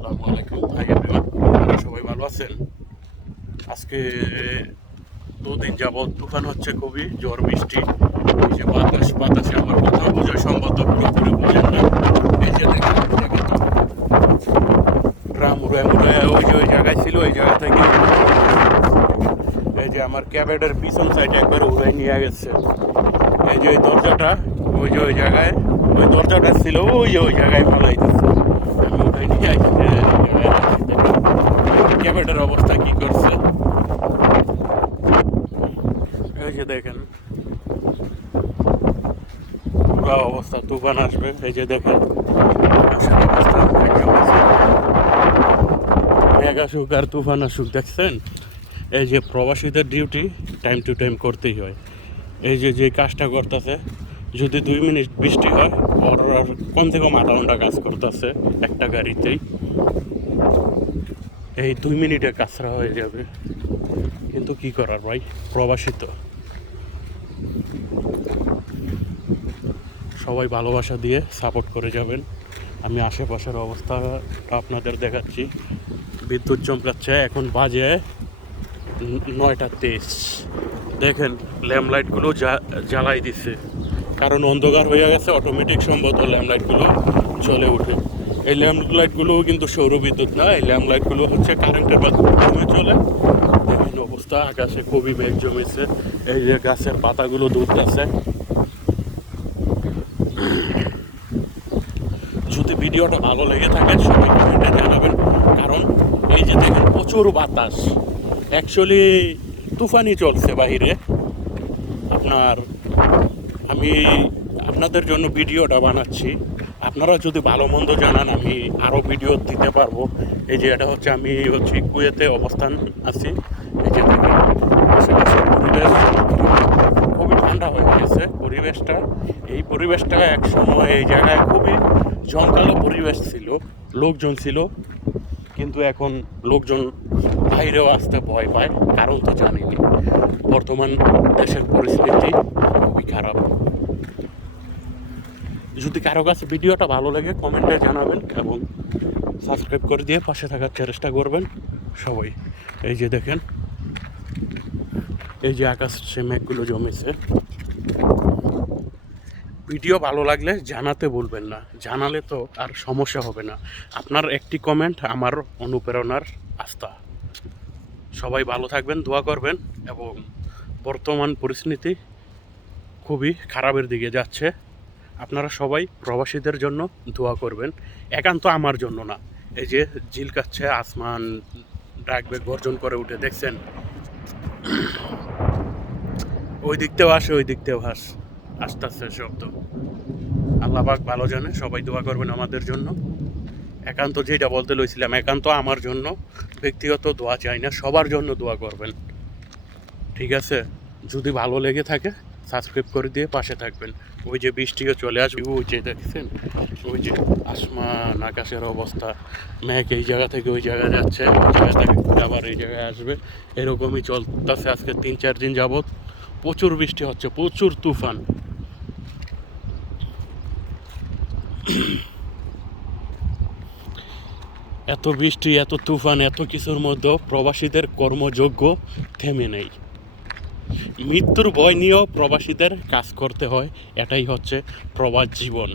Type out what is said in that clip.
আসসালামু আলাইকুম hi everyone, আপনারা সবাই ভালো আছেন? আজকে 2 দিন যাবৎ তুফান হচ্ছে, খুবই ঝড় বৃষ্টি। এই যে বাতাসে আমার কথা বোঝা সম্ভবত পুরোপুরি বোঝেন না। এই যে দেখেন তো ড্রাম উড়ে উড়ে ওই জায়গায় ছিল, ওই জায়গা থেকে এই যে আমার ক্যাবেটের পিছন সাইডে একবার উড়াই নিয়ে গেছে। এই যে ওই দরজাটা ওই জায়গায়, ওই দরজাটা ছিল ওই জায়গায় ভালো হইতেছে। আমি উঠাই নিয়ে আসছি। ক্যাবেটের অবস্থা কি করছে এই যে দেখেন, পুরো অবস্থা তুফান আসবে। এই যে দেখেন মেঘ আসুক আর তুফান আসুক, দেখছেন? এই যে প্রবাসীদের ডিউটি টাইম টু টাইম করতেই হয়। এই যে কাজটা করতেছে, যদি 2 মিনিট বৃষ্টি হয় ওর কমসে কম 8 ঘন্টা কাজ করতেছে একটা গাড়িতেই। এই 2 মিনিটে কাজটা হয়ে যাবে, কিন্তু কি করার ভাই, প্রবাসী তো। সবাই ভালোবাসা দিয়ে সাপোর্ট করে যাবেন। আমি আশেপাশের অবস্থাটা আপনাদের দেখাচ্ছি। বিদ্যুৎ চমকাচ্ছে, এখন বাজে 9টা 23। দেখেন ল্যাম্পলাইটগুলো জ্বালাই দিচ্ছে, কারণ অন্ধকার হয়ে গেছে। অটোমেটিক সম্ভবত ল্যাম্পলাইটগুলো জ্বলে ওঠে। এই ল্যাম্পলাইটগুলো কিন্তু সৌর বিদ্যুৎ না, এই ল্যাম্পলাইটগুলো হচ্ছে কারেন্টের মাধ্যমে চলে। দেখেন অবস্থা, আকাশে খুবই মেঘ জমেছে। এই যে গাছের পাতাগুলো দুলতেছে। যদি ভিডিওটা ভালো লেগে থাকে সবাই কমেন্টে জানাবেন, কারণ এই যে দেখেন প্রচুর বাতাস। অ্যাকচুয়ালি তুফানই চলছে বাইরে। আমি আপনাদের জন্য ভিডিওটা বানাচ্ছি। আপনারা যদি ভালো মন্দ জানান আমি আরও ভিডিও দিতে পারবো। এই যে এটা হচ্ছে, আমি হচ্ছে কুয়েতে অবস্থান আছি। এই যে দেখেন আশেপাশের পরিবেশ খুবই ঠান্ডা হয়ে গেছে পরিবেশটা। এই পরিবেশটা এক সময় এই জায়গায় খুবই জমকালো পরিবেশ ছিল, লোকজন ছিল, কিন্তু এখন লোকজন বাইরেও আসতে ভয় পায়। কারণ তো জানিনি, বর্তমান দেশের পরিস্থিতি খুবই খারাপ। যদি কারো কাছে ভিডিওটা ভালো লাগে কমেন্টে জানাবেন এবং সাবস্ক্রাইব করে দিয়ে পাশে থাকার চেষ্টা করবেন সবাই। এই যে দেখেন, এই যে আকাশে মেঘগুলো জমেছে। ভিডিও ভালো লাগলে জানাতে বলবেন না, জানালে তো আর সমস্যা হবে না। আপনার একটি কমেন্ট আমার অনুপ্রেরণার আস্থা। সবাই ভালো থাকবেন, দোয়া করবেন। এবং বর্তমান পরিস্থিতি খুবই খারাপের দিকে যাচ্ছে। আপনারা সবাই প্রবাসীদের জন্য দোয়া করবেন, একান্ত আমার জন্য না। এই যে ঝিলকাচ্ছে, আসমান ডাকবে, গর্জন করে উঠে, দেখছেন? ওই দিক থেকেও আসে, ওই দিক থেকেও আস্তে আস্তে শব্দ। আল্লাহ পাক ভালো জানে। সবাই দোয়া করবেন আমাদের জন্য। একান্ত যেটা বলতে লইছিলাম, একান্ত আমার জন্য, ব্যক্তিগত দোয়া চাই না, সবার জন্য দোয়া করবেন, ঠিক আছে? যদি ভালো লেগে থাকে সাবস্ক্রাইব করে দিয়ে পাশে থাকবেন। ওই যে বৃষ্টিও চলে আসবে, ওই যে দেখছেন, ওই যে আসমান আকাশের অবস্থা। মেঘ এই জায়গা থেকে ওই জায়গায় যাচ্ছে, ওই জায়গা থেকে আবার এই জায়গায় আসবে। এরকমই চলতেছে আজকে 3-4 দিন যাবৎ। প্রচুর বৃষ্টি হচ্ছে, প্রচুর তুফান। এত বৃষ্টি, এত তুফান, এত কিছুর মধ্যেও প্রবাসীদের কর্মযোগ্য থেমে নেই। মৃত্যুর ভয় নিয়েও প্রবাসীদের কাজ করতে হয়, এটাই হচ্ছে প্রবাস জীবন।